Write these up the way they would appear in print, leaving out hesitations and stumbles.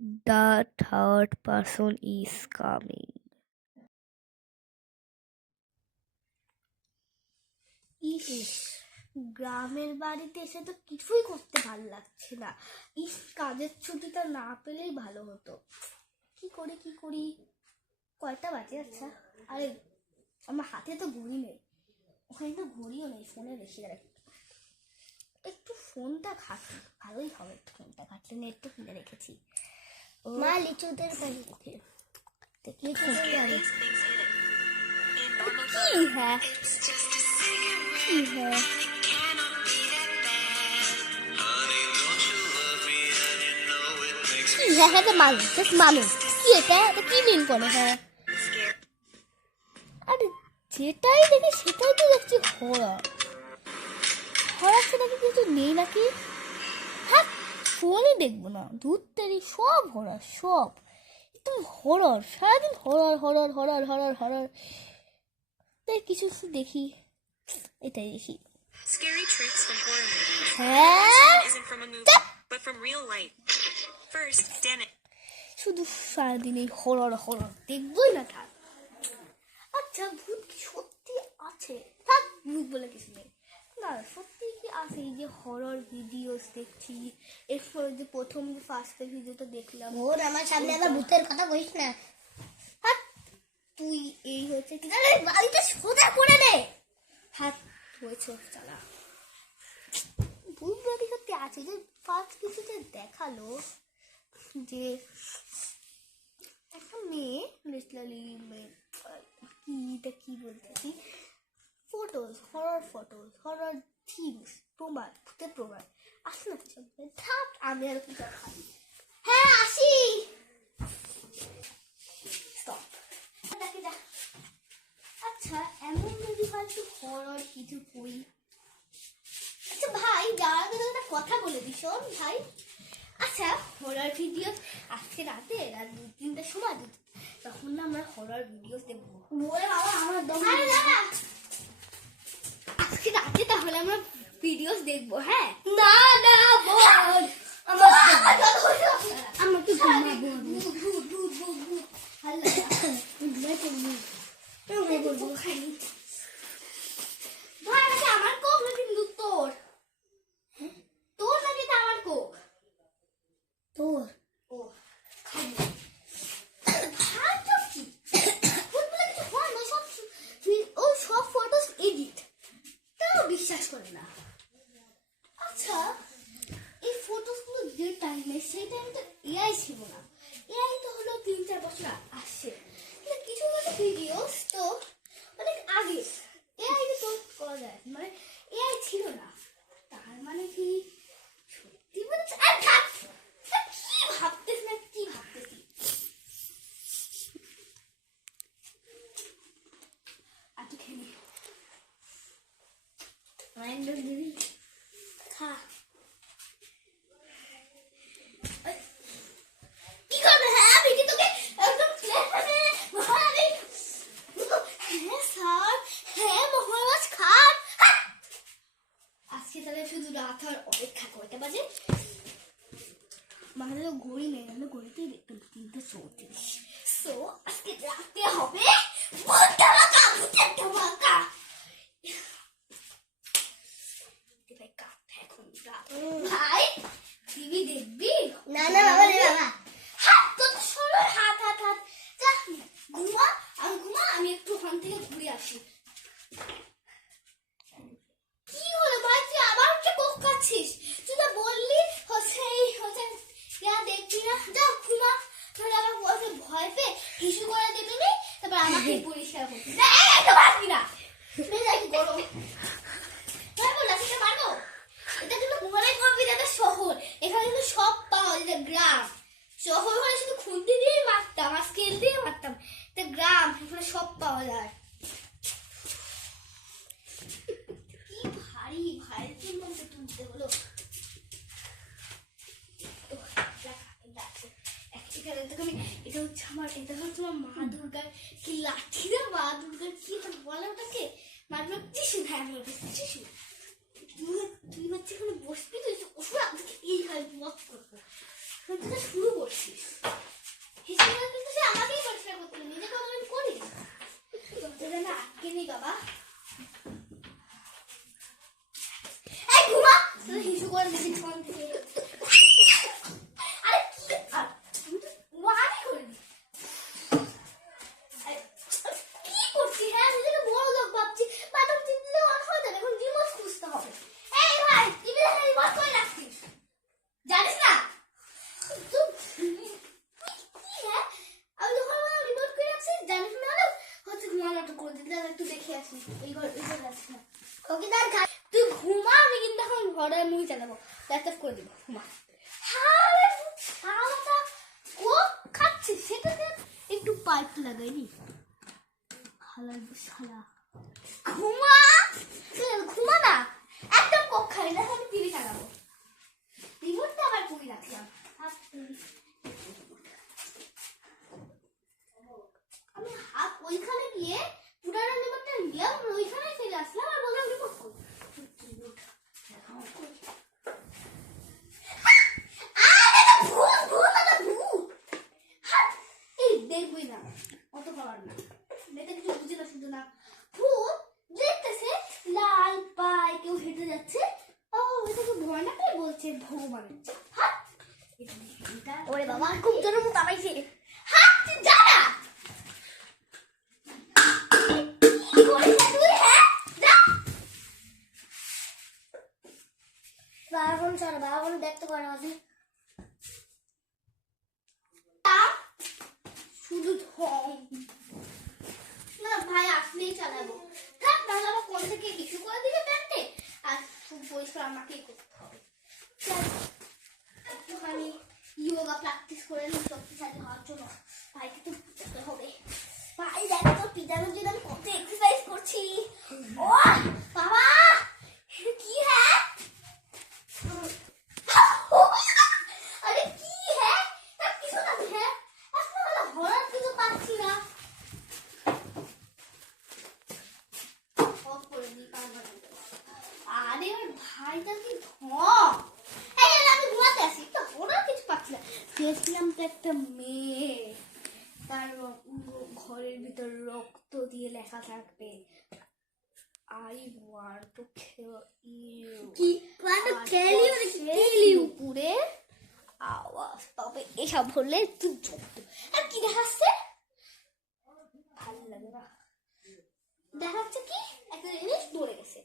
The third person is coming. ইস, গ্রামের বাড়িতে এসে তো কিছুই করতে ভালো লাগছে না। ইস, কাজের ছুটিটা না পেলেই ভালো হতো। কি করি কয়টা বাজে? আচ্ছা, আরে আমার হাতে তো ঘড়ি নেই, ওখানে তো ঘড়িও নেই, ফোনে বেশি একটু ফোনটা ঘাঁটি, ভালোই হবে একটু ফোনটা ঘাঁটলে। নেট তো কিনে রেখেছি। মা লিচুদের বাড়ি, লিচুদের বাড়ি কি হ্যাঁ কি হ্যাঁ হ্যাঁ হ্যাঁ, মানুষ জাস্ট মানুষ। কি এটা কি মিন করে? হ্যাঁ, আরে যেটাই দেখি সেটাই তো দেখছি হরর। হরর সে নাকি কিছু নেই নাকি? হ্যাঁ, ফোনই দেখবো না, দুধ তেরি সব হরর, সব একদম হরর, সারাদিন horror horror horror horror horror. তাই কিছু দেখি, এটাই দেখি। Scary tricks from horror movies. হ্যাঁ, Isn't from a movie, but from real life. First, Dennis. শুধু সারাদিন এই হরর হরর দেখবই না থাক। আচ্ছা, ভূত কি সত্যি আছে? থাক, ভূত বলে কিছু নেই না, সত্যি কি আছে? এই যে হরর ভিডিওস দেখছি, এরপরে যে প্রথম যে ফার্স্ট ভিডিওটা দেখলাম, ওর আমার সামনে আবার ভূতের কথা বলিস না। হাত তুই এই হচ্ছে কি, আরে বাড়িতে সোজা করে নে, হাত হয়েছে চালা। ভূত বাড়ি সত্যি আছে। যে ফার্স্ট কিছুতে দেখালো যে একটা মেয়ে, লিটারালি কি বলতেছি, ফটোস, হরর থিংস, প্রমাণ, ভূতের প্রমাণ আসে না কিছু। থাক, আমি আর কি খাই। হ্যাঁ, আসি। স্টপ। আচ্ছা, এমন যদি ফালতু হরর কিছু কই। আচ্ছা ভাই, যাওয়ার আগে একটা কথা বলে দিস ভাই। আচ্ছা, হরর ভিডিও আজকে রাতে রাত 2-3টার সময় তখন না আমরা হরর ভিডিও দেখবো। ওরে বাবা, আমার দম। আজকে রাতে তাহলে আমরা ভিডিওস দেখবো। হ্যাঁ, না না বল, আমার কি ঘুমাবো। ভাই, আমার কোক নাকি তোর? তোর নাকি আমার কোক? তোর ও সব ফটোস এডিট, তাও বিশ্বাস করে না। আচ্ছা, এই ফটোস গুলো যে টাইমে, সেই টাইমে তো এআই ছিল না। এআই তো হলো 3-4 বছর আসছে, কিন্তু কিছু কিছু ভিডিওস তো অনেক আগে এআই তো করা যায়, মানে এআই ছিল না। তার মানে কি সত্যি বলছে? কি ভাবতেছ না, কি ভাবতেছি? আর তুই খেয়ে নে। মাইন্ড দিবি, খা। কি করবে? হ্যাঁ, আমি কি তোকে একদম হ্যাঁ স্যার, হ্যাঁ মহারাজ খান। আজকে তাহলে শুধু রাত আর অপেক্ষা। কয়টা বাজে? আমাদের তো ঘড়ি নেই, আমরা ঘড়িতেই দেখতাম 3:34। সো আজকে রাতে হবে ভূত ধামাকা, ভূতের ধামাকা। ভাই, টিভি দেখবি? না না বাবা রে বাবা, হাত তো সরো, হাত হাত হাত। যা ঘুমা, আমি একটু ওখান থেকে ঘুরে আসি। কি হলো ভাই, তুই আবার হচ্ছে কোক খাচ্ছিস? তুই তো বললি হচ্ছে দেখবি না, যা ঘুমা। তাহলে আমার বসে ভয় পেয়ে হিসু করে দেবে নি, তারপর আমাকে পরিষ্কার করতে একটা পারবি না। মেজাজ গরম। ভাই বল, আজকে মারবো। এটা কিন্তু মনে করবি এটা শহর, এখানে কিন্তু সব পাওয়া যায়। গ্রাম শহর হলে শুধু খুন্তি দিয়ে মারতাম আর স্কেল দিয়ে মারতাম, এটা গ্রাম, এখানে সব পাওয়া যায়। কি ভারী ভাইয়ের জন্য তুলতে হলো। এটা হচ্ছে আমার, এটা হচ্ছে আমার মা দুর্গার কি লাঠি রে, মা দুর্গার কি বলে ওটাকে, মা দুর্গার টিসু। হ্যাঁ, আমার টিসু। তুই হচ্ছে এখানে বসবি, তুই ওষুধ এই হয় মত করবো। তুই তো শুরু করছিস হিসেবে কিন্তু সে আমাকেই পরিষ্কার করতে হবে, নিজেকে আমি করি তোদের না আটকে নেই বাবা। এই ঘুমা তুই হিসু করে দিছিস ফোন থেকে। আরে কি মারি করে দি কি করছিস? হ্যাঁ নিজেকে বড় লোক ভাবছি, বাথরুম চিনতে অন হয়ে যাবে, এখন রিমোট খুঁজতে হবে। এই ভাই টিভি দেখে রিমোট কই রাখছিস জানিস না? তুই ঘুমা, আমি কিন্তু এখন ঘরে মুভি চালাবো, ল্যাপটপ করে দিব, ঘুমা। খাচ্ছিস সেটাতে একটু পাইপ লাগাইনি, ঘুমা ঘুমা না, একদম কোক খাই না, আমি টিভি চালাবো। রিমোটটা আবার কই রাখলাম? আমি হাত ওইখানে গিয়ে পুরানো রিমোটটা নিলাম, ওইখানে ফেলে আসলাম আর বললাম রিমোট কই? এই দেখবই না, অত পাওয়ার না, মেয়েটা কিছু বুঝে না, শুধু না ভূত দেখতেছে লাল পায়ে কেউ হেঁটে যাচ্ছে, ও এটাকে ভয় না পেয়ে বলছে ভগবানের হাত। ওরে বাবা খুব জোরে মুখ কামাইছে। হাত তুই যা না। কি করিস তুই? হ্যাঁ যা। বাবা চলো, বাবা দেখতে পারো আছে শুধু ঢং না ভাই, আসলেই চালাবো, থাক না আবার কোন থেকে কিছু করে দিবে প্যান্টে, আর খুব পরিষ্কার আমাকেই করতে হবে। একটুখানি ইয়োগা প্র্যাকটিস করে নিই শক্তিশালী হওয়ার জন্য, ভাইকে তো বুঝতে হবে। ভাই দেখো তো পিজানোর জন্য আমি কত এক্সারসাইজ করছি। ও বাবা কি হ্যাঁ, আরে কি হ্যাঁ, কিছু না হ্যাঁ, এখন হরার কিছু পাচ্ছি না। অফ করে দিই কারণ আরে ভাইটা কি ঢং। এই আমি ঘুমাতে আসি তো, ওরা কিছু পাচ্ছি না। দেখছিলাম তো একটা মেয়ে, তার ঘরের ভিতর রক্ত দিয়ে লেখা থাকবে I want to kill you, কি মানে খেলি খেলি উপরে আওয়াজ পাবে, এসব হলে একটু জব্দ। আর কি দেখাচ্ছে ভালো লাগে না, দেখাচ্ছে কি একটা জিনিস দৌড়ে গেছে,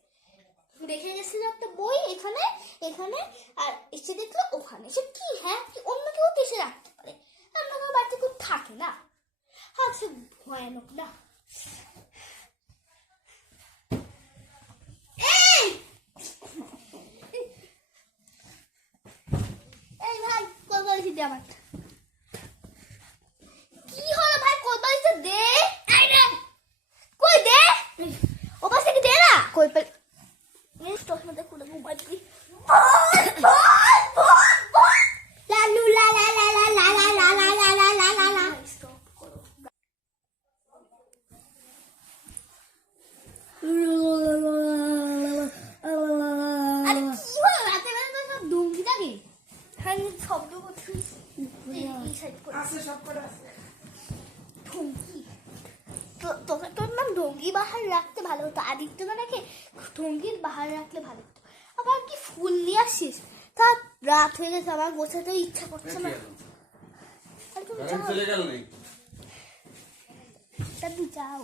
রেখে গেছিল একটা বই এখানে এখানে, আর এসে দেখলো ওখানে। সে কি হ্যাঁ, কি অন্য কেউ তো এসে রাখতে পারে, অন্য কেউ বাড়িতে কেউ থাকে না, হ্যাঁ সে ভয়ানক না। এই ভাই কোলবালিশ দে আমার। কি হলো ভাই, কোলবালিশ দে। এই রে কই দে, ও পাশে কি দে না কই পাল স্টক মধ্যে খুলে ঘুমাই দিই। লালু লা লা লা লা লা লা লা লা লা লা লা লা লা। স্টপ করো। আরে কি হলো রাতে বেলা তো সব ডুঙ্গি থাকে, হ্যাঁ শব্দ করছিস এই সাইড করে আছে, সব করে আছে ঢঙ্গি। তোকে তোর নাম ঢঙ্গি বাহার রাখতে ভালো হতো, আদিত্য না রেখে ঢঙ্গির বাহার রাখলে ভালো হতো। আবার কি ফুল নিয়ে আসিস, তা রাত হয়ে গেছে, আমার গোছাতে ইচ্ছা করছে না। আর তুমি যাও, চলে গেল নাকি? তা তুমি যাও।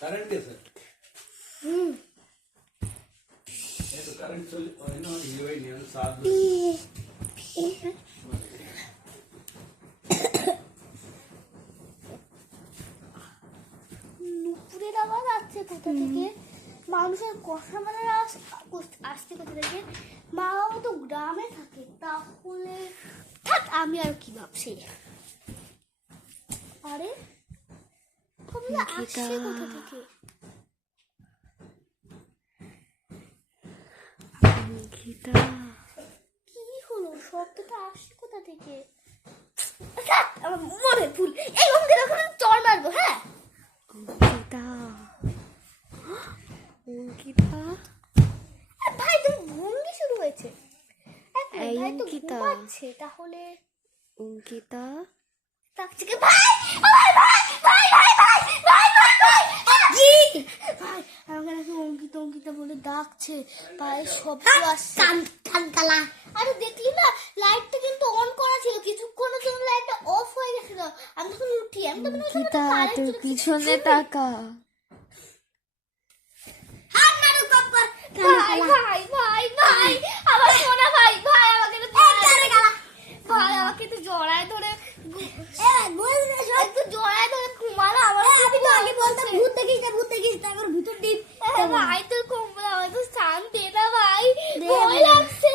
কারেন্ট कैसे? ये तो करंट चले और ना ये वही नहीं साथ में নুপুরের আওয়াজ আসছে কোথা থেকে, মানুষের কথা বলার আওয়াজ আসছে কোথা থেকে। মাও তো গ্রামে থাকে, তাহলে থাক আমি আর কি ভাবছি। আরে কথাটা আসছে কোথা থেকে? কি হলো, শব্দটা আসছে কোথা থেকে? আমার মনে ভুল, এই অঙ্কের ওখানে চড় মারবো। হ্যাঁ ভাই তুমি ভঙ্গি শুরু হয়েছে, এই ভাই তো অঙ্কিতা। ঘুমাচ্ছে, তাহলে অঙ্কিতা ডাকছে কি? ভাই ভাই ভাই ভাই ভাই ভাই ভাই ভাই ভাই কি ভাই, আমাকে নাকি অঙ্কিতা অঙ্কিতা বলে ডাকছে, পায়ের শব্দ আসছে। কালা আরে দেখলি না, লাইটটা কিন্তু অন করা ছিল, কিছুক্ষণের জন্য লাইটটা অফ হয়ে গেছিল। আমি তখন উঠি, আমি তো মনে হচ্ছে অঙ্কিতা কারেন্ট তোর চলে গেছে। পিছনে তাকা। হাত মারু কপ্পর ভাই ভাই ভাই ভাই আমার সোনা ভাই, ভাই আমাকে তো ভাই আমাকে তো জড়ায় ধরে একটু জড়ায় ধরে ঘুমালো আমার। আমি তো আগে বলতাম ভূত দেখিস তারপর ভূতের ডিপ ভাই তোর কম্বল আমার তো স্থান দে না ভাই, দে, ভয় দে। লাগছে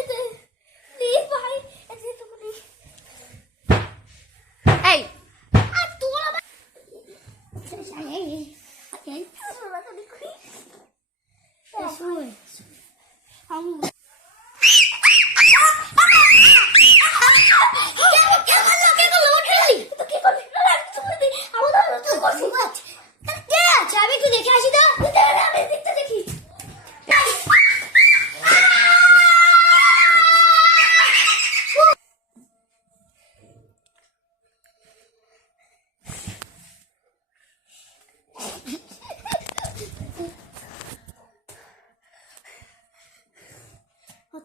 প্লিজ ভাই। এই আর তোর আবার আমি আমি একটু দেখে আসি তো আমি দেখতে দেখি।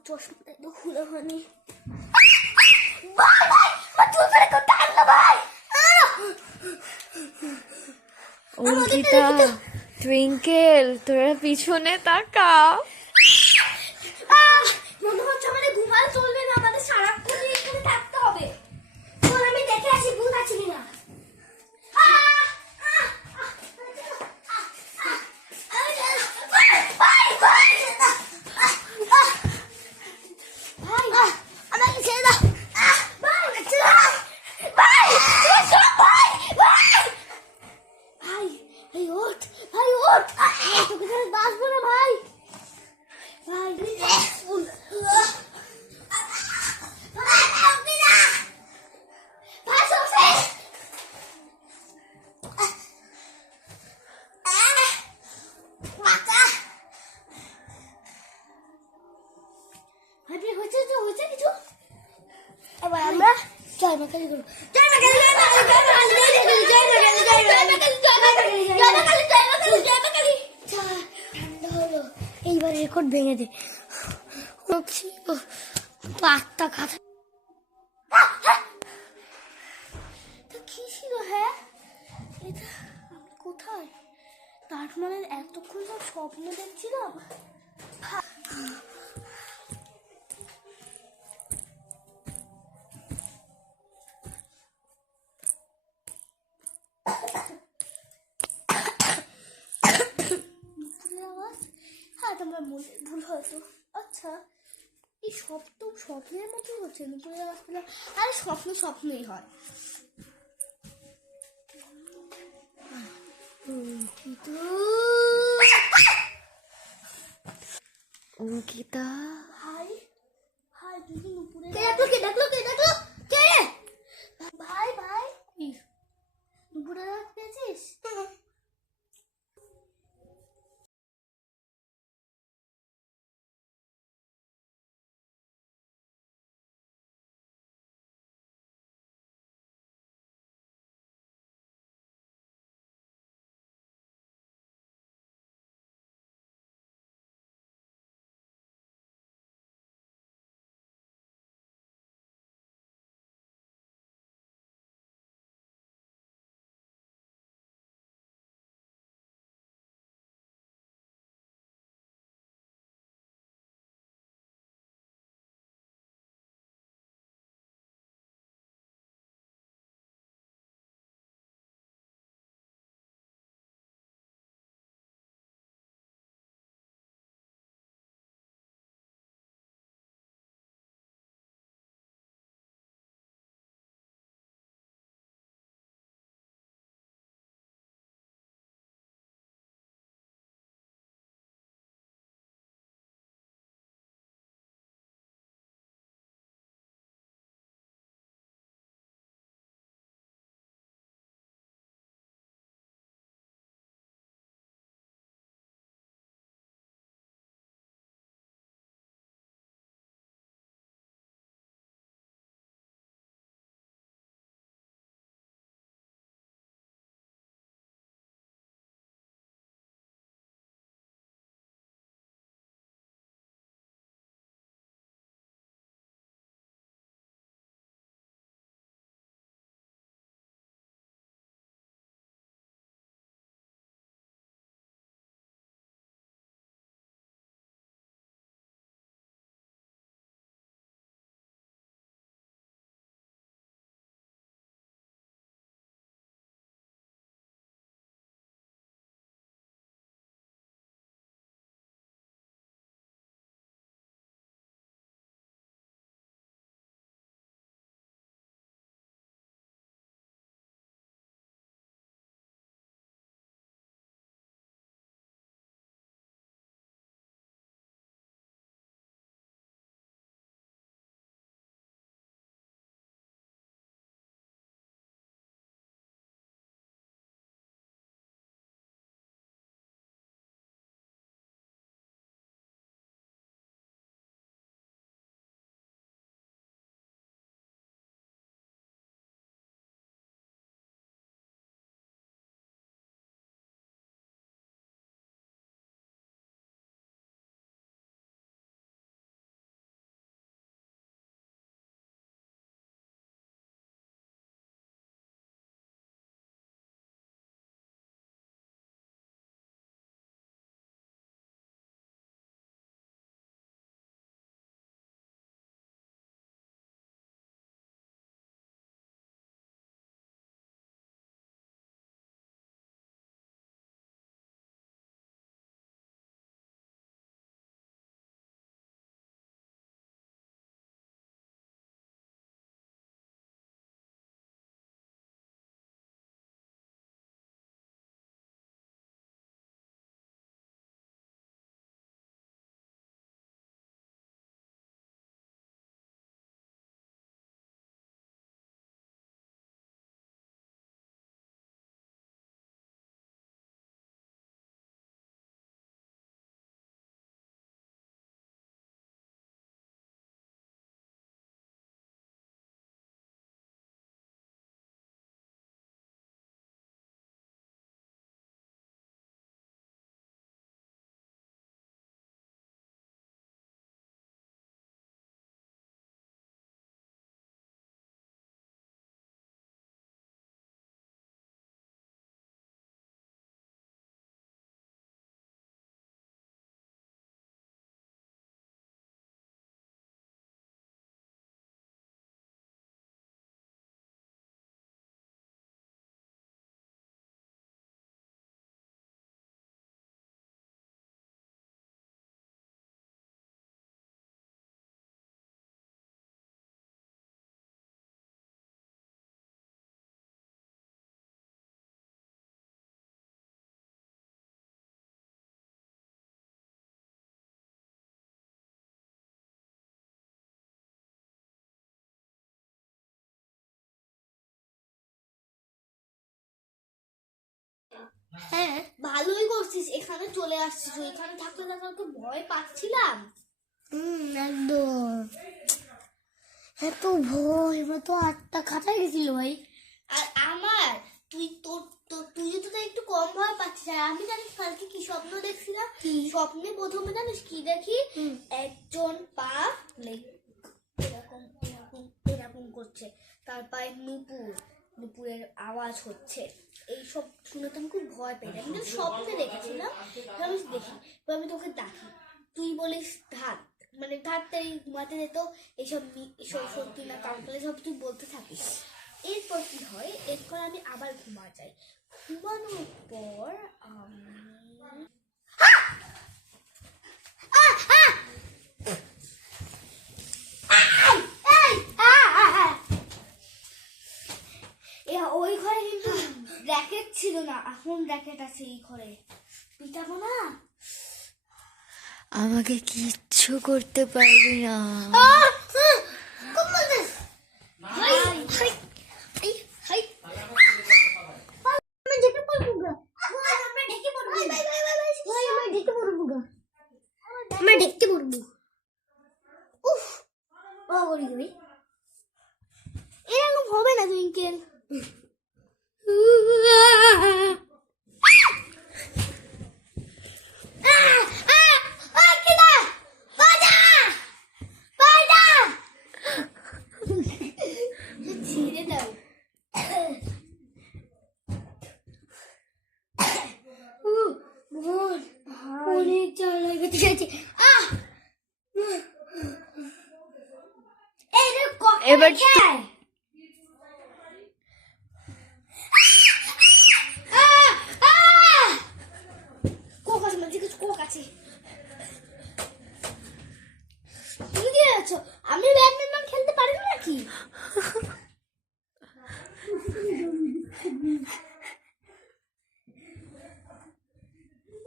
চশমাটা একটু খুলে হয়নি। অঙ্কিতা টুইঙ্কেল তোরা পিছনে তাকা। মনে হচ্ছে আমাদের ঘুমালে চলবে না, আমাদের সারাক্ষণ এখানে থাকতে হবে। চল আমি দেখে আসি ভূত আছে কিনা আমাকে ছেড়ে দাও ভাই ভাই ওঠ, ভাই ওঠ, তোকে ছাড়া বাঁচবো না ভাই। ভাই ভাই ভাই হয়েছে তো, হয়েছে কিছু? এবার আমরা জয় মা কালী করবো জয় মা কালী জয় মা কালী জয় মা কালী জয় মা কালী জয় মা কালী জয় মা কালী জয় মা কালী জয় মা কালী জয় মা কালী ঠান্ডা হলো। এইবার রেকর্ড ভেঙে দে পাত্তা খাতা কি ছিল? হ্যাঁ এটা আমি কোথায়? তার মানে এতক্ষণ সব স্বপ্ন দেখছিলাম। হ্যাঁ তোমার মনে ভুল হয়তো। আচ্ছা এই সব তো স্বপ্নের মতোই হচ্ছে, নুপুরের আওয়াজ পেলাম। আরে স্বপ্ন স্বপ্নই হয়। অঙ্কিতা ভাই ভাই দিদি নুপুরের কে ডাকলো কে ভাই ভাই নুপুরের আওয়াজ পেয়েছিস? হ্যাঁ ভালোই করছিস, এখানে চলে আসছিস। এখানে থাকলে তো ভয় পাচ্ছিলাম। একদম এত ভয়, আমরা তো 8টা খাতায় গেছিল ভাই। আর আমার তুই তুই তো একটু কম ভয় পাচ্ছিস। আর আমি জানিস কালকে কি স্বপ্ন দেখছিলাম? স্বপ্নে প্রথমে জানিস কি দেখি, একজন পা এরকম এরকম এরকম করছে, তার পায়ে নুপুরের আওয়াজ হচ্ছে। এইসব শুনে তো আমি খুব ভয় পেয়ে যাই। কিন্তু স্বপ্নে দেখেছিলাম, আমি দেখি, আমি তোকে ডাকি, তুই বলিস ধাত, মানে ধাতটাই ঘুমাতে যেত, এইসব সত্যি না কাউকে সব তুই বলতে থাকিস। এরপর কি হয়, এরপর আমি আবার ঘুমা যাই। ঘুমানোর পর ওই ঘরে কিন্তু র্যাকেট ছিল না, এখন র্যাকেট আছে এই ঘরে। পিটাবো না? আমাকে কিচ্ছু করতে পারবি না। দেখতে পারবো। উফ, এরকম হবে না টুইঙ্কেল। ছিঁড়ে দাও। অনেক জ্বালা গেছে। এবার কোক আছে, মানে কোক আছে। তুমি দিয়ে যাচ্ছ, আমি ব্যাডমিন্টন খেলতে পারি না নাকি?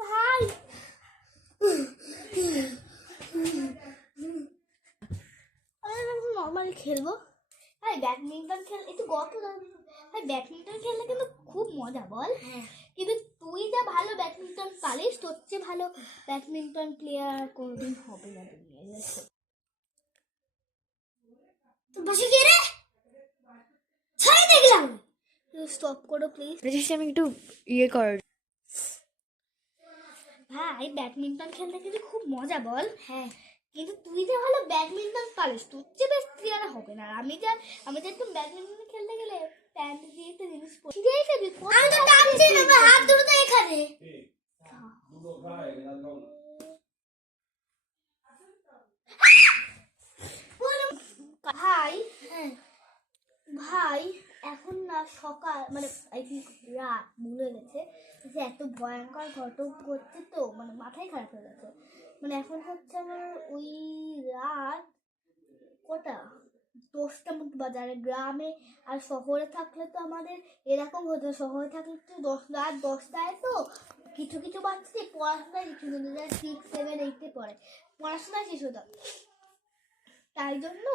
ভাই নর্মালি খেলবো। ভাই ব্যাডমিন্টন খেল একটু গল্প। ভাই ব্যাডমিন্টন খেললে কিন্তু খুব মজা, বল? কিন্তু তুই যা ভালো ব্যাডমিন্টন পারিস, তোর চেয়ে ভালো ব্যাডমিন্টন প্লেয়ার কোনোদিন হবে না দুনিয়ায়। বসে গিয়ে রে ছাই দেখলাম। স্টপ করো প্লিজ। আমি একটু ইয়ে কর। ভাই ব্যাডমিন্টন খেলতে কিন্তু খুব মজা, বল? হ্যাঁ, কিন্তু তুই যে ভালো ব্যাডমিন্টন পারিস, তোর চেয়ে বেশ প্লেয়ার হবে না। আর আমি যে একটু ব্যাডমিন্টন খেলতে গেলে প্যান্ট দিয়ে একটা জিনিস পরে আমি তো টানছি না, আমার হাত দুটো তো এখানে। ভাই ভাই এখন না সকাল, মানে আই থিঙ্ক রাত ভুলে গেছে যে এত ভয়ঙ্কর ঘটক ঘটছে, তো মানে মাথায় খারাপ হয়ে গেছে। মানে এখন হচ্ছে আমার ওই রাত কটা 10টা মতো বাজারে। গ্রামে আর শহরে থাকলে তো আমাদের এরকম হতো, শহরে থাকলে তো রাত 10টায় তো কিছু কিছু বাচ্চাদের পড়াশোনায় কিছু কিন্তু 6, 7, 8 পড়ে, পড়াশোনা শেষ হতো। তাই জন্য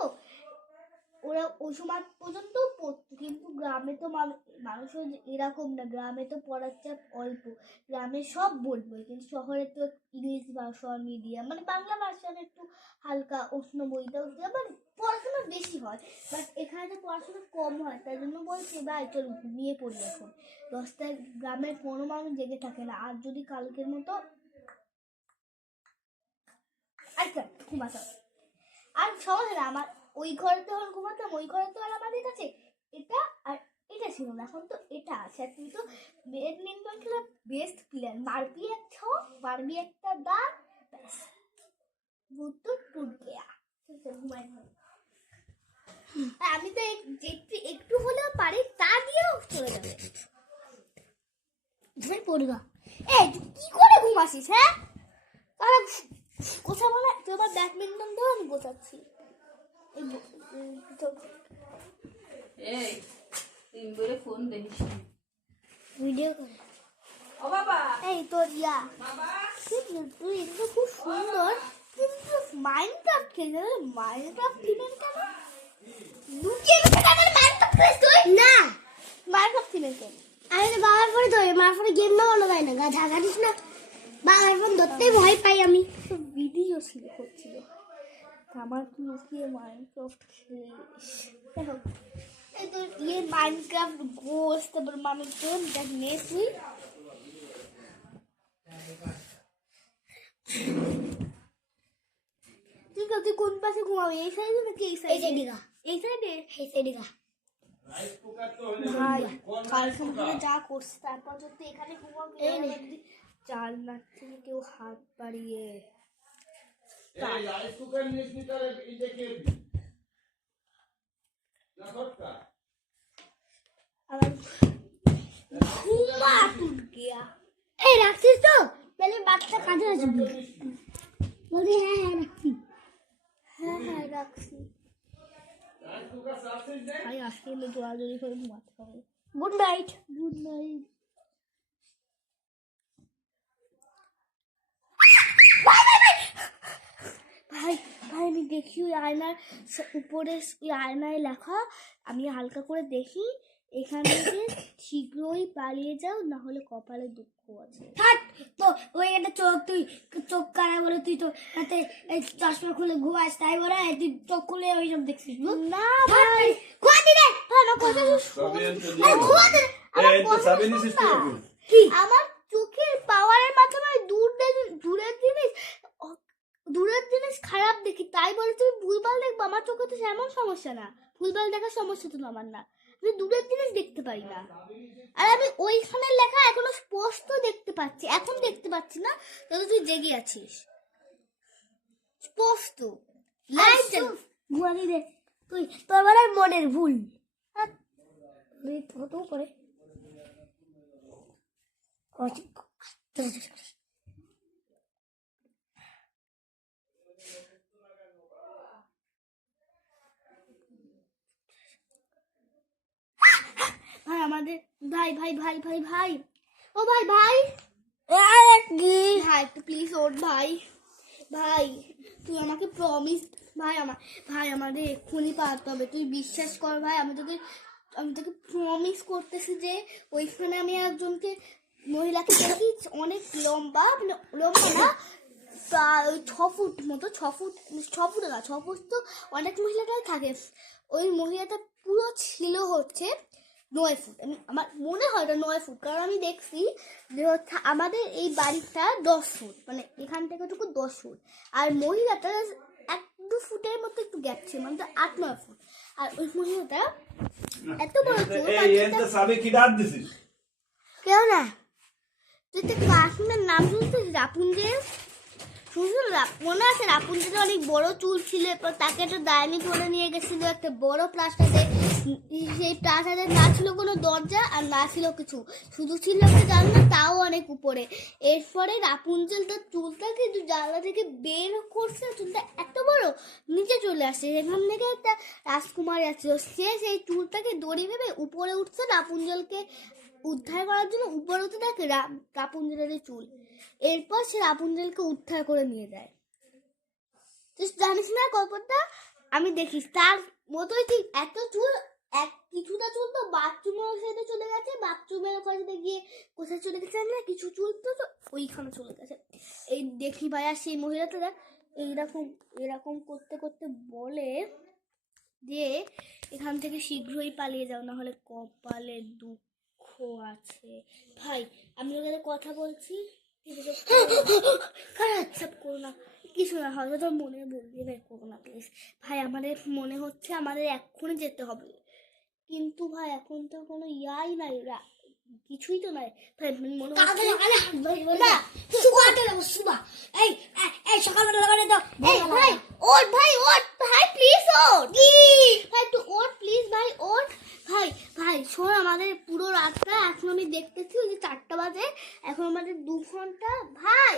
ওরা ওই সময় পর্যন্ত পড়তো। কিন্তু গ্রামে তো মানুষের এরকম না, গ্রামে তো পড়ার চাপ অল্প, গ্রামে সব বলবো। কিন্তু শহরে তো ইংলিশ ভার্সন, মিডিয়াম, মানে বাংলা ভার্সন একটু হালকা অন্য বইটাও, মানে পড়াশোনা বেশি হয়। বাট এখানে তো পড়াশোনা কম হয়, তাই জন্য বলছি ভাই চল ঘুমিয়ে পড়ি এখন। 10টায় গ্রামের কোনো মানুষ জেগে থাকে না। আর যদি কালকের মতো আচ্ছা ঘুমাতাম, আর সমস্যা না। আমার ওই ঘরে তো ঘুমাতাম, ওই ঘরে তো আর আমাদের কাছে এটা আর এটা ছিল না, এখন তো এটা আছে। আর তুই তো ব্যাডমিন্টন খেলার বেস্ট প্লেয়ার, মারবি একটা মারবি একটা দাঁত, ব্যাস ভূত টুট গেয়া। ঘুমাই আমি তো একটু হলেও পারি, তা দিয়েও চলে যাবে। পড়বা এই তুই কি করে ঘুমাসিস? হ্যাঁ, কোথা বলে তুই আবার ব্যাডমিন্টন ধর, আমি বোঝাচ্ছি। এই তিন বলে ফোন দেখিস ভিডিও করে। ও বাবা এই তোর ইয়া বাবা তুই এটা খুব সুন্দর, কিন্তু মাইনক্রাফট খেলতে মাইনক্রাফট থিমের কেন লুকিয়ে লুকিয়ে মাইনক্রাফট খেলিস তুই? না মাইনক্রাফট থিমের কেন? আমি তো বাবার ফোনে ধরি, মার ফোনে গেম না বলা যায় না, গাধা গাড়িস না। বাবার ফোন ধরতেই ভয় পাই আমি। ভিডিও ছিল করছিল আমার কি লুকিয়ে মাইনক্রাফট খেলিস দেখো এই তো ये মাইনক্রাফট গোস তারপর মানুষজন দেখ নে তুই তুই কোন পাশে ঘুমাবি এই সাইডে নাকি এই এই সাইডে সাইডে গা, এই সাইডে এই সাইডে গা। ভাই কালকে মনে যা করছে তারপর যদি এখানে ঘুমাবি এই নে। যদি জানলার থেকে কেউ হাত বাড়িয়ে এই রাইস কুকার নিস নি তার এই যে কে না ফটকা আবার ঘুমা টুট গিয়া এই রাখছিস তো? তাহলে বাচ্চা কাজে আসবে। বলি হ্যাঁ হ্যাঁ রাখছি। হ্যাঁ রাখছি রাইস কুকার সার্ভিস দে ভাই আজকে এলে জোয়াজুরি করে ঘুমাতে হবে গুড নাইট। গুড নাইট ভাই ভাই আমি দেখি ওই আয়নার উপরে ওই আয়নায় লেখা আমি হালকা করে দেখি এখান থেকে শীঘ্রই পালিয়ে যাও না হলে কপালে দুঃখ আছে থাক তো, ওই একটা চোখ, তুই চোখ কানা বলে তুই তো রাতে এই চশমা খুলে ঘুমাস, তাই বলে তুই চোখ খুলে ওই সব দেখছিস। না ভাই ঘুমা দিলে ভাই আমার কথা সবই এনতে ঘুমা দিলে এই এনতে সাবি নিছিস তুই এখন কি আমার চোখের পাওয়ারের মাধ্যমে দূরের জিনিস খারাপ দেখি তাই বলে তুমি ভুলভাল দেখবো আমার চোখে তো এমন সমস্যা না ভুলভাল দেখার সমস্যা তো আমার না আমি দূরের জিনিস দেখতে পারি না আর আমি ওইখানে লেখা এখনো স্পষ্ট দেখতে পাচ্ছি এখন দেখতে পাচ্ছি না তবে তুই জেগে আছিস স্পষ্ট লাইট জ্বালা। ঘুমা দিলে তুই, তোর বলে মনের ভুল। হতেও করে ভাই আমাদের ভাই ভাই ভাই ভাই ভাই ও ভাই ভাই ভাই একটু প্লিজ ওঠ ভাই ভাই তুই আমাকে প্রমিস ভাই ভাই আমাদের এক্ষুনি পালাতে হবে তুই বিশ্বাস কর ভাই আমি তোকে প্রমিস করতেছি যে ওইখানে আমি একজনকে মহিলাকে দেখি অনেক লম্বা মানে লম্বা না প্রায় ওই 6 ফুট মতো 6 ফুট না 6 ফুট তো অনেক মহিলাটাই থাকে ওই মহিলাটা পুরো ছিল হচ্ছে 9 ফুট আমার মনে হয় ওটা 9 ফুট কারণ আমি দেখছি যে হচ্ছে আমাদের এই বাড়িটা 10 ফুট মানে এখান থেকে টুকু 10 ফুট আর মহিলাটা 1-2 ফুটের মতো একটু গ্যাপ ছিল মানে 8-9 ফুট আর ওই মহিলাটা এত বড় চুল এই এনতে সাবি কি ডাক দিছিস কেউ না তুই তো কাশ্মীরের নাম শুনছিস রাপুঞ্জেল শুনছিল মনে আছে রাপুঞ্জেলের অনেক বড় চুল ছিল এরপর তাকে একটা ডাইনি ধরে নিয়ে গেছিল একটা বড় প্রাসাদে সেই প্রাসাদে না ছিল কোনো দরজা আর না ছিল কিছু শুধু ছিল একটা জানলা তাও অনেক উপরে এরপরে রাপুঞ্জেল তার চুলটাকে জানলা থেকে বের করছে চুলটা এত বড় নিচে চলে আসে এখান থেকে একটা রাজকুমারী আসছিল সে সেই চুলটাকে দড়ি ভেবে উপরে উঠছে রাপুঞ্জেলকে উদ্ধার করার জন্য উপরে উঠে দেখে রাপুঞ্জেলের চুল এরপর সে রাপুঞ্জেলকে উদ্ধার করে নিয়ে যায় তুই জানিস না গল্পটা আমি দেখিস তার মতোই ঠিক এত চুল কিছুটা চুল তো বাথরুমের সাথে চলে গেছে বাথরুমের ওখানে গিয়ে কোথায় চলে গেছে না কিছু চুল তো ওইখানে চলে গেছে এই দেখি ভাইয়া সেই মহিলাটা দেখ এরকম করতে করতে বলে যে এখান থেকে শীঘ্রই পালিয়ে যাও না হলে কপালে দুঃখ আছে ভাই আমি ওখানে কথা বলছি খারাপ করো না কিছু না হয়তো তোর মনে বলবি ভাই করো না প্লিজ ভাই আমাদের মনে হচ্ছে আমাদের এক্ষুনি যেতে হবে কিন্তু ভাই এখন তো কোনো ইয়াই নাই কিছুই তো নাই ভাই মনে হচ্ছে না এই এই সকালবেলা লাগালে দাও। ভাই ওঠ ভাই প্লিজ ওঠ ভাই তুই ওঠ প্লিজ ভাই ওঠ ভাই শোন আমাদের পুরো রাতটা এখন আমি দেখতেছি ওই যে 4টা বাজে এখন আমাদের 2 ঘন্টা ভাই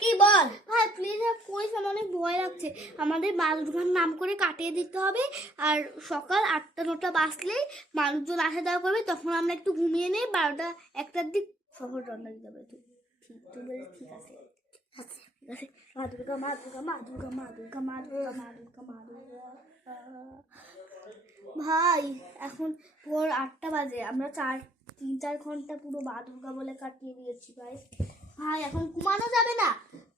কি বল ভাই প্লিজ করিস আমার অনেক ভয় লাগছে আমাদের মানুষজন নাম করে কাটিয়ে দিতে হবে আর সকাল 8টা-9টা বাজলেই মানুষজন আসা যাওয়া করবে তখন আমরা একটু ঘুমিয়ে নেই 12টা-1টার দিক শহর রওনা দিতে হবে তুই বলে ঠিক আছে ঠিক আছে মা দুর্গা মা দুর্গা মা দুর্গা মা দুর্গা মা দুর্গা মা দুর্গা মা দুর্গা ভাই এখন ভোর 8টা বাজে আমরা 3-4 ঘন্টা পুরো মা দুর্গা বলে কাটিয়ে দিয়েছি ভাই। ভাই এখন ঘুমানো যাবে না,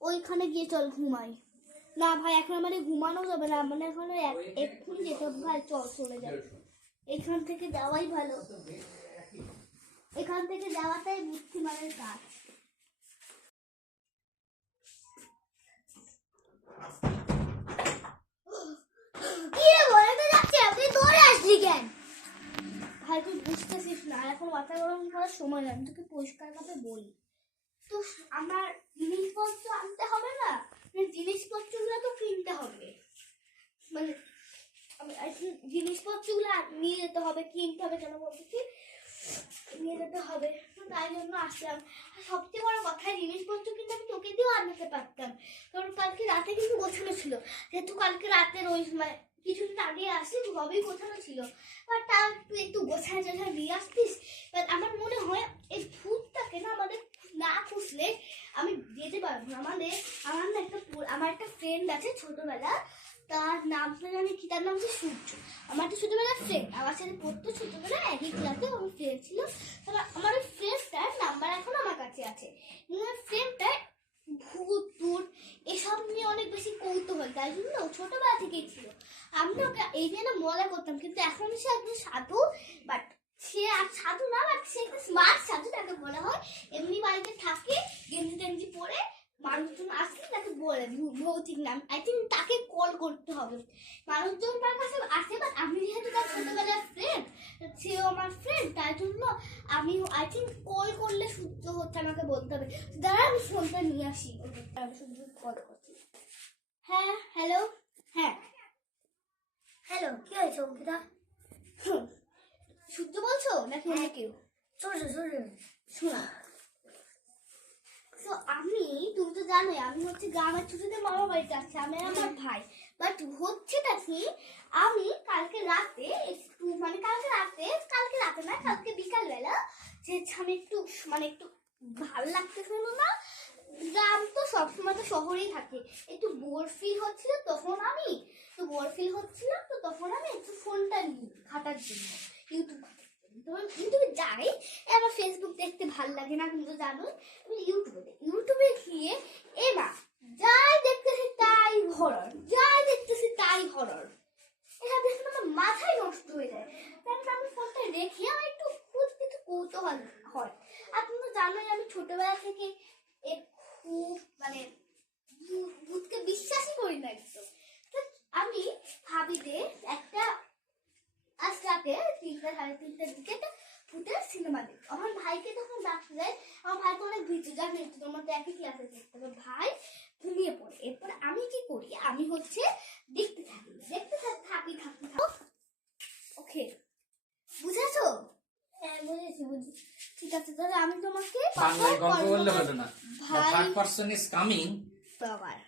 ওইখানে গিয়ে চল ঘুমাই। না ভাই এখন মানে ঘুমানো যাবে না, মানে এখন এক্ষুনি যেতে হবে ভাই, চল চলে যাবে। এখান থেকে যাওয়াই ভালো, এখান থেকে যাওয়াটাই বুদ্ধিমানের কাজ। কি রে বলে তো যাচ্ছে, তুই দৌড়ে আসলি কেন? ভাই তুই বুঝতেছিস না, আর এখন মাথা গরম করার সময় না, আমি তোকে পরিষ্কার ভাবে বলি। তো আমার জিনিসপত্র আনতে হবে না, মানে জিনিসপত্রগুলো তো কিনতে হবে, মানে জিনিসপত্রগুলো নিয়ে যেতে হবে, কিনতে হবে, কেন বলতেছি নিয়ে যেতে হবে, তো তাই জন্য আসলাম। আর সবচেয়ে বড় কথা, জিনিসপত্র কিন্তু আমি তোকে দিয়েও আনতে পারতাম, কারণ কালকে রাতে কিন্তু গোছানো ছিল, যেহেতু কালকে রাতের ওই মানে কিছুদিন আগে আসি সবই গোছানো ছিল, বাট তার তুই একটু গোছায় টোছায় নিয়ে আসতিস। বাট আমার মনে হয় এই ভূতটাকে না আমাদের না খুঁজলে আমি যেতে পারবো না। আমার একটা ফ্রেন্ড আছে ছোটবেলা, তার নামটা জানি কি, তার নাম হচ্ছে সূর্য। আমার একটা ছোটবেলার ফ্রেন্ড, আমার সাথে পড়তো ছোটবেলায়, একই ক্লাসে আমার ফ্রেন্ড ছিল। আমার ওই ফ্রেন্ডটার নাম্বার এখন আমার কাছে আছে। ফ্রেন্ডটার ভূত টুত এসব নিয়ে অনেক বেশি কৌতূহল, তাই জন্য ছোটবেলা থেকেই ছিল। আমি তো ওকে এই নিয়ে না মজা করতাম, কিন্তু এখন সে একজন সাধু, বাট সে আর সাধু না, বাট সে একটা স্মার্ট সাধু, তাকে বলা হয়। এমনি বাড়িতে থাকে, গেঞ্জি টেঞ্জি পরে মানুষজন আসলে তাকে বলে ভৌতিক নাম। আই থিঙ্ক তাকে কল করতে হবে, মানুষজন তার কাছে আসে, বাট আমি যেহেতু তার ছোটবেলার ফ্রেন্ড, সেও আমার ফ্রেন্ড, তাই জন্য আমি আই থিঙ্ক কল করলে সূর্য হচ্ছে আমাকে বলতে হবে। দাঁড়া আমি ফোনটা নিয়ে আসি, আমি সূর্য কল করছি। হ্যাঁ হ্যালো, হ্যাঁ হ্যালো, কি হয়েছে অঙ্কিতা? সূর্য বলছো নাকি অন্য কেউ? সূর্য শোনা, তো তুমি তো জানোই আমি হচ্ছে গ্রামের ছুটিতে মামা বাড়িতে আছি, আমি আর আমার ভাই। বাট হচ্ছেটা কি, আমি কালকে রাতে একটু মানে কালকে রাতে না, কালকে বিকালবেলা যে আমি একটু মানে একটু ভালো লাগতেছিল না, গ্রাম তো সবসময় তো শহরেই থাকে, একটু বোর ফিল হচ্ছিল, তখন আমি একটু ফোনটা নিই ঘাটার জন্য, ইউটিউবে যাই। আমার ফেসবুক দেখতে ভালো লাগে না, তুমি তো জানোই। আমি ইউটিউবে গিয়ে এবার যাই দেখতেছি তাই হরর, এটা দেখে আমার মাথায় নষ্ট হয়ে যায়। তারপর আমি ফোনটা রেখে আমার একটু কৌতূহল হয়। আর তুমি তো জানোই আমি ছোটবেলা থেকে খুব মানে ভূতকে বিশ্বাসই করি না একদম। তো আমি ভাবি যে একটা আজ রাতে 3:30 দিকে একটা ভূতের সিনেমা দেখি। আমার ভাইকে তখন ডাকতে যায়, আমার ভাইকে অনেক ভীতু, জানি তোমার তো একই ক্লাসে দেখতে, ভাই ঘুমিয়ে পড়ে। এরপর আমি কি করি, আমি হচ্ছে দেখতে থাকি। ওকে বুঝেছো? হ্যাঁ বুঝেছি। ঠিক আছে, তাহলে আমি তোমাকে বাংলায় গল্প বললে হলো না, ভাই থার্ড পারসন ইজ কামিং। বাবার